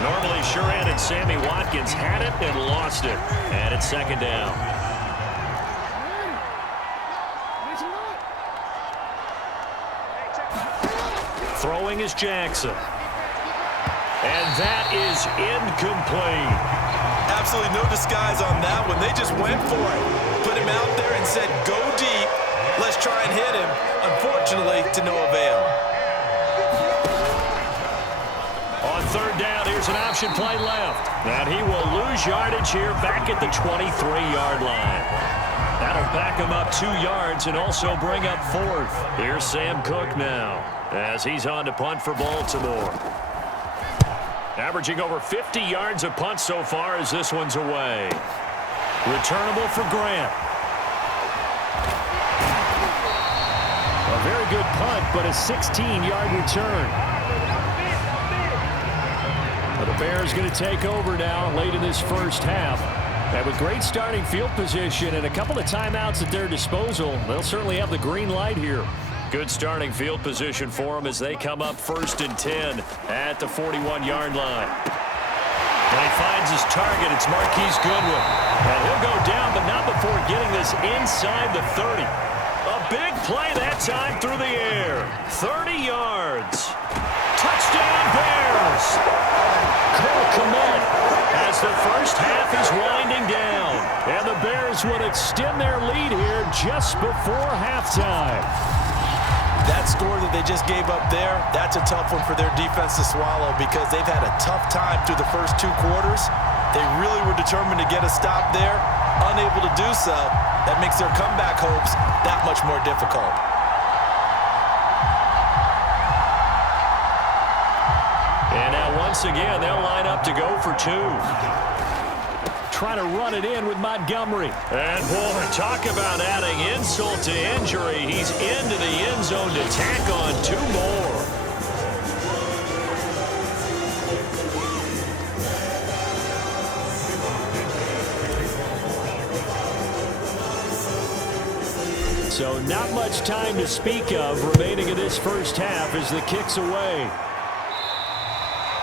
Normally sure-handed Sammy Watkins had it and lost it. And it's second down. Throwing is Jackson. And that is incomplete. Absolutely no disguise on that one. They just went for it. Put him out there and said, go deep. Let's try and hit him. Unfortunately, to no avail. On third down, here's an option play left. And he will lose yardage here back at the 23-yard line. That'll back him up 2 yards and also bring up fourth. Here's Sam Cook now as he's on to punt for Baltimore. Averaging over 50 yards a punt so far as this one's away. Returnable for Grant. A very good punt, but a 16-yard return. The Bears going to take over now late in this first half. And with great starting field position and a couple of timeouts at their disposal, they'll certainly have the green light here. Good starting field position for them as they come up 1st and 10 at the 41-yard line. And he finds his target. It's Marquise Goodwin. And he'll go down, but not before getting this inside the 30. A big play that time through the air. 30 yards. Touchdown, Bears. Cole Kmet as the first half is winding down. And the Bears would extend their lead here just before halftime. That score that they just gave up there, that's a tough one for their defense to swallow because they've had a tough time through the first 2 quarters. They really were determined to get a stop there, unable to do so. That makes their comeback hopes that much more difficult. And now once again, they'll line up to go for 2. Trying to run it in with Montgomery. And boy, talk about adding insult to injury. He's into the end zone to tack on 2 more. So not much time to speak of remaining in this first half as the kick's away.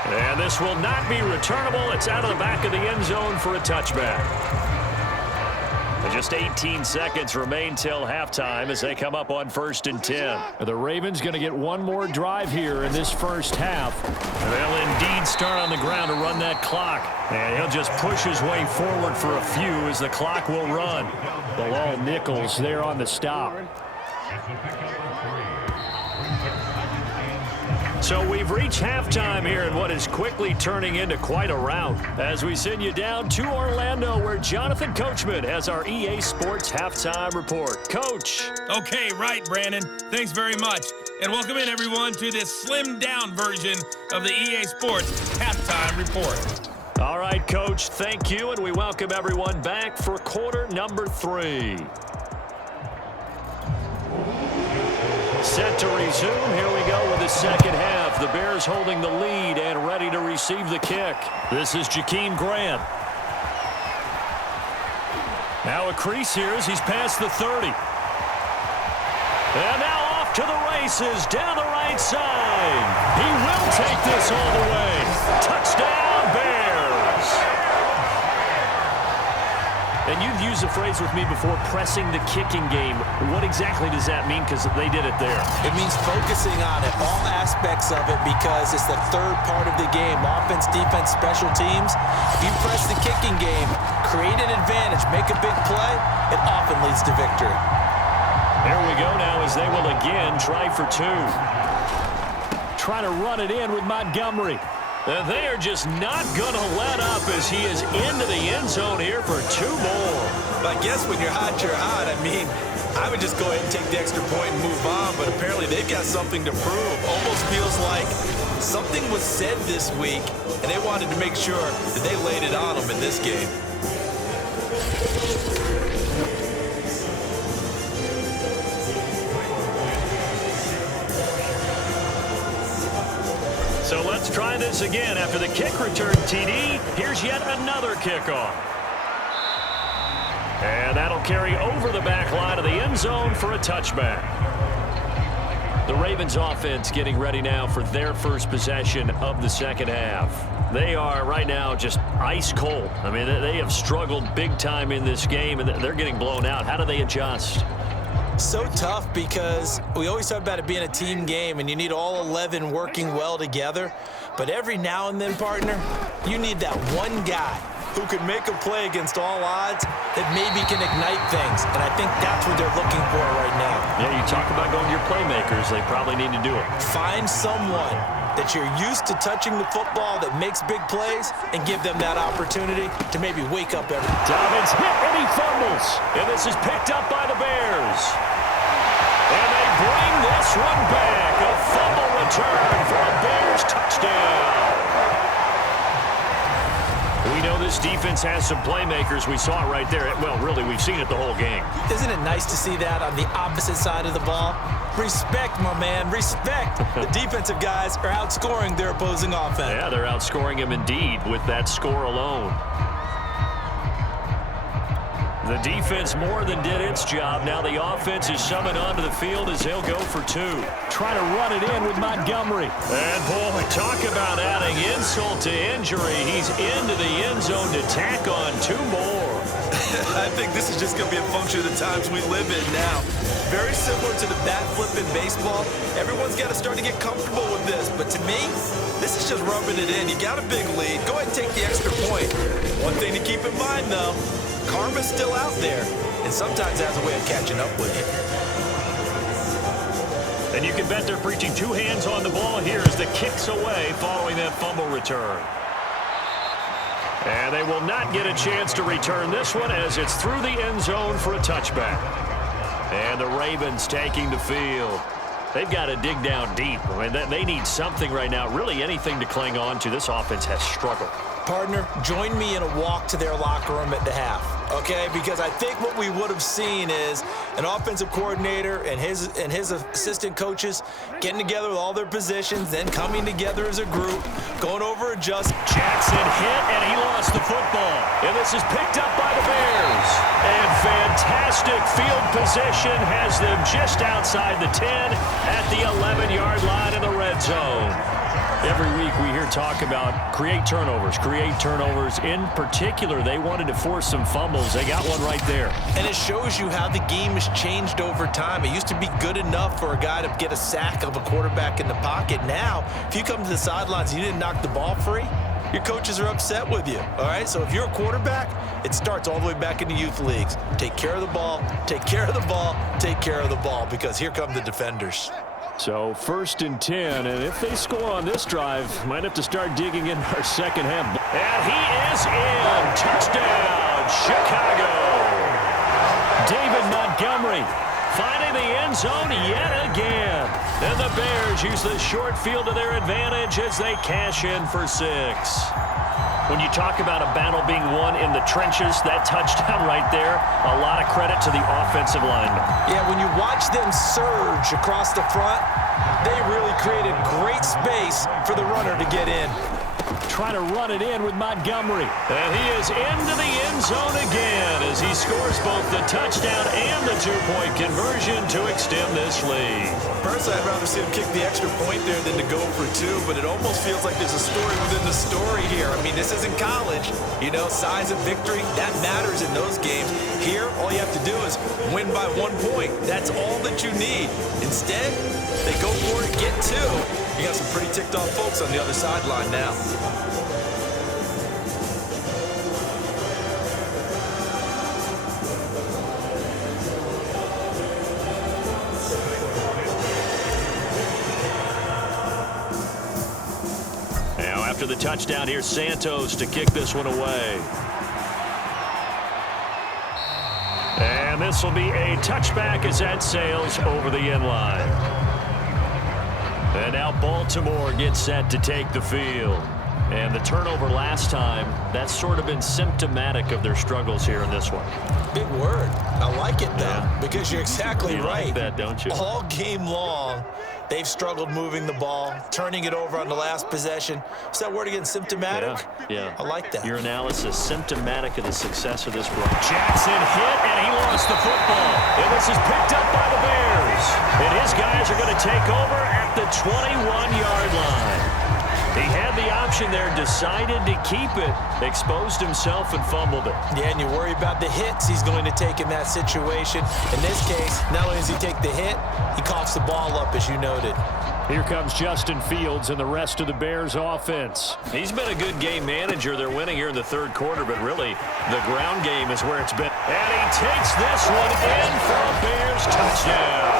And this will not be returnable. It's out of the back of the end zone for a touchback. And just 18 seconds remain till halftime as they come up on 1st and 10. The Ravens going to get one more drive here in this first half. And they'll indeed start on the ground to run that clock. And he'll just push his way forward for a few as the clock will run. Bilal Nichols there on the stop. So we've reached halftime here in what is quickly turning into quite a rout as we send you down to Orlando where Jonathan Coachman has our EA Sports Halftime Report. Coach. Okay, right, Brandon. Thanks very much. And welcome in, everyone, to this slimmed-down version of the EA Sports Halftime Report. All right, Coach, thank you, and we welcome everyone back for quarter number 3. Set to resume. Here we go with the second half. The Bears holding the lead and ready to receive the kick. This is Jakeem Grant. Now a crease here as he's past the 30. And now off to the races down the right side. He will take this all the way. Touchdown, Bears. And you've used the phrase with me before, pressing the kicking game. What exactly does that mean? Because they did it there. It means focusing on it, all aspects of it, because it's the third part of the game. Offense, defense, special teams. If you press the kicking game, create an advantage, make a big play, it often leads to victory. There we go now as they will again try for 2. Trying to run it in with Montgomery. They are just not going to let up as he is into the end zone here for 2 more. But I guess when you're hot, you're hot. I mean, I would just go ahead and take the extra point and move on, but apparently they've got something to prove. Almost feels like something was said this week, and they wanted to make sure that they laid it on them in this game. So let's try this again. After the kick return TD, here's yet another kickoff. And that'll carry over the back line of the end zone for a touchback. The Ravens offense getting ready now for their first possession of the second half. They are right now just ice cold. I mean, they have struggled big time in this game, and they're getting blown out. How do they adjust? So tough because we always talk about it being a team game and you need all 11 working well together. But every now and then, partner, you need that one guy who can make a play against all odds that maybe can ignite things. And I think that's what they're looking for right now. Yeah, you talk about going to your playmakers. They probably need to do it. Find someone that you're used to touching the football that makes big plays and give them that opportunity to maybe wake up every day. Dobbins hit and he fumbles. And this is picked up by the Bears. And they bring this one back. A fumble return for a Bears touchdown. We know this defense has some playmakers. We saw it right there. Well, really, we've seen it the whole game. Isn't it nice to see that on the opposite side of the ball? Respect, my man, respect. The defensive guys are outscoring their opposing offense. Yeah, they're outscoring him indeed with that score alone. The defense more than did its job. Now the offense is summoned onto the field as they'll go for two. Try to run it in with Montgomery. And, boy, talk about adding insult to injury. He's into the end zone to tack on two more. I think this is just going to be a function of the times we live in now. Very similar to the bat flip in baseball. Everyone's got to start to get comfortable with this. But to me, this is just rubbing it in. You got a big lead. Go ahead and take the extra point. One thing to keep in mind, though, karma's still out there, and sometimes has a way of catching up with you. And you can bet they're preaching two hands on the ball here as the kick's away following that fumble return. And they will not get a chance to return this one as it's through the end zone for a touchback. And the Ravens taking the field. They've got to dig down deep. I mean, they need something right now, really anything to cling on to. This offense has struggled. Partner, join me in a walk to their locker room at the half, okay? Because I think what we would have seen is an offensive coordinator and his assistant coaches getting together with all their positions, then coming together as a group, going over adjust. Jackson hit, and he lost the football. And this is picked up by the Bears. And fantastic field position has them just outside the 10 at the 11-yard line in the red zone. Every week we hear talk about create turnovers. In particular, they wanted to force some fumbles. They got one right there. And it shows you how the game has changed over time. It used to be good enough for a guy to get a sack of a quarterback in the pocket. Now, if you come to the sidelines and you didn't knock the ball free, your coaches are upset with you, all right? So if you're a quarterback, it starts all the way back in the youth leagues. Take care of the ball, take care of the ball, take care of the ball, because here come the defenders. So 1st and 10, and if they score on this drive, might have to start digging in our second half. And he is in. Touchdown, Chicago. David Montgomery finding the end zone yet again. And the Bears use the short field to their advantage as they cash in for 6. When you talk about a battle being won in the trenches, that touchdown right there, a lot of credit to the offensive linemen. Yeah, when you watch them surge across the front, they really created great space for the runner to get in. Try to run it in with Montgomery. And he is into the end zone again as he scores both the touchdown and the two-point conversion to extend this lead. Personally, I'd rather see him kick the extra point there than to go for 2, but it almost feels like there's a story within the story here. I mean, this isn't college. You know, size of victory, that matters in those games. Here, all you have to do is win by 1 point. That's all that you need. Instead, they go for it, get 2. You got some pretty ticked off folks on the other sideline now. Now after the touchdown, here's Santos to kick this one away. And this will be a touchback as that sails over the end line. And now Baltimore gets set to take the field. And the turnover last time, that's sort of been symptomatic of their struggles here in this one. Big word. I like it, though, because you're exactly right. You like that, don't you? All game long, they've struggled moving the ball, turning it over on the last possession. Is that word again, symptomatic? Yeah. I like that. Your analysis, symptomatic of the success of this run. Jackson hit, and he lost the football. And this is picked up by the Bears. And his guys are going to take over at the 21-yard line. He had the option there, decided to keep it, exposed himself and fumbled it. Yeah, and you worry about the hits he's going to take in that situation. In this case, not only does he take the hit, he coughs the ball up, as you noted. Here comes Justin Fields and the rest of the Bears offense. He's been a good game manager. They're winning here in the third quarter, but really the ground game is where it's been. And he takes this one in for a Bears touchdown.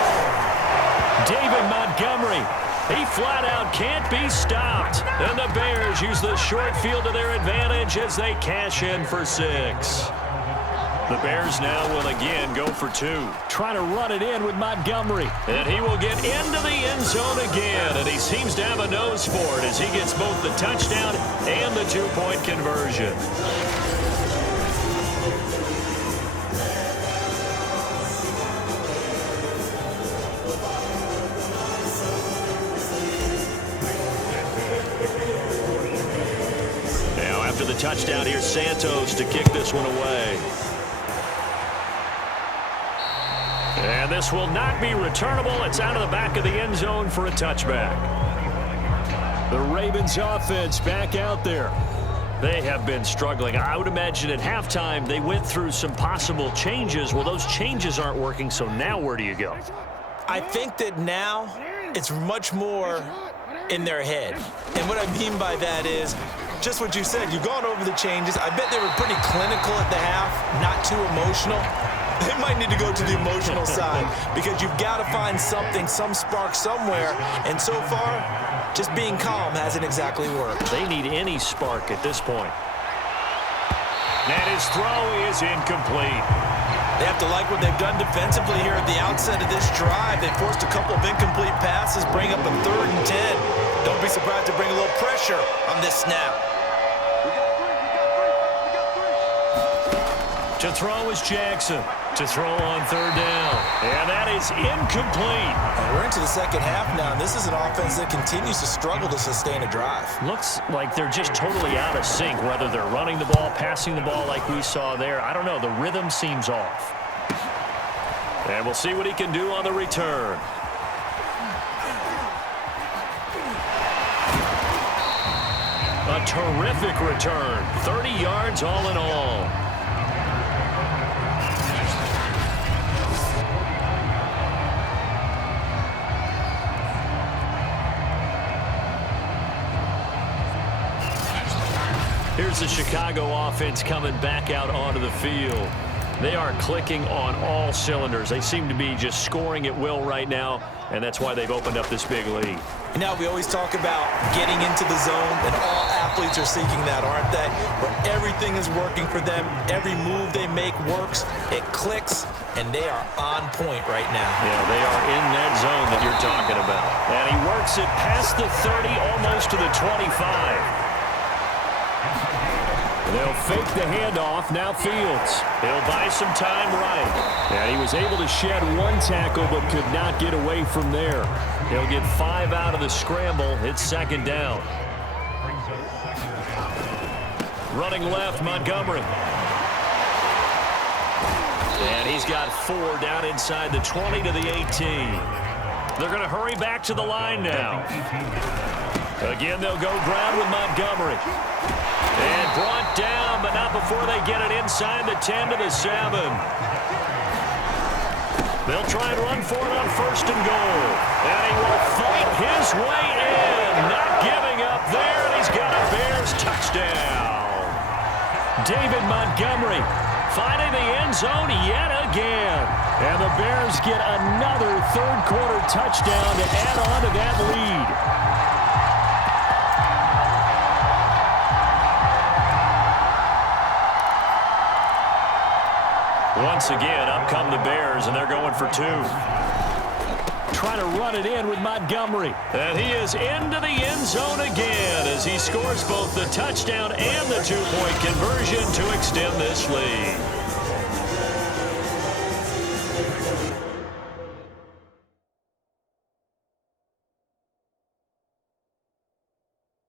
David Montgomery. He flat out can't be stopped. And the Bears use the short field to their advantage as they cash in for 6. The Bears now will again go for 2. Trying to run it in with Montgomery. And he will get into the end zone again. And he seems to have a nose for it as he gets both the touchdown and the 2-point conversion. The touchdown here, Santos to kick this one away. And this will not be returnable. It's out of the back of the end zone for a touchback. The Ravens offense back out there. They have been struggling. I would imagine at halftime they went through some possible changes. Well, those changes aren't working, so now where do you go? I think that now it's much more in their head. And what I mean by that is just what you said. You've gone over the changes. I bet they were pretty clinical at the half, not too emotional. They might need to go to the emotional side because you've got to find something, some spark somewhere. And so far, just being calm hasn't exactly worked. They need any spark at this point. And his throw is incomplete. They have to like what they've done defensively here at the outset of this drive. They forced a couple of incomplete passes, bring up a 3rd and 10. Don't be surprised to bring a little pressure on this snap. To throw is Jackson. To throw on 3rd down. And that is incomplete. And we're into the second half now, and this is an offense that continues to struggle to sustain a drive. Looks like they're just totally out of sync, whether they're running the ball, passing the ball like we saw there. I don't know. The rhythm seems off. And we'll see what he can do on the return. A terrific return. 30 yards all in all. Here's the Chicago offense coming back out onto the field. They are clicking on all cylinders. They seem to be just scoring at will right now, and that's why they've opened up this big lead. And now we always talk about getting into the zone, and all athletes are seeking that, aren't they? Where everything is working for them. Every move they make works. It clicks, and they are on point right now. Yeah, they are in that zone that you're talking about. And he works it past the 30, almost to the 25. They'll fake the handoff. Now Fields. He'll buy some time right. And he was able to shed one tackle but could not get away from there. He'll get 5 out of the scramble. It's 2nd down. Running left, Montgomery. And he's got 4 down inside the 20 to the 18. They're going to hurry back to the line now. Again, they'll go ground with Montgomery. And brought down, but not before they get it inside the 10 to the 7. They'll try and run for it on 1st and goal. And he will fight his way in. Not giving up there, and he's got a Bears touchdown. David Montgomery finding the end zone yet again. And the Bears get another 3rd quarter touchdown to add on to that lead. Once again, up come the Bears, and they're going for 2. Trying to run it in with Montgomery. And he is into the end zone again as he scores both the touchdown and the two-point conversion to extend this lead.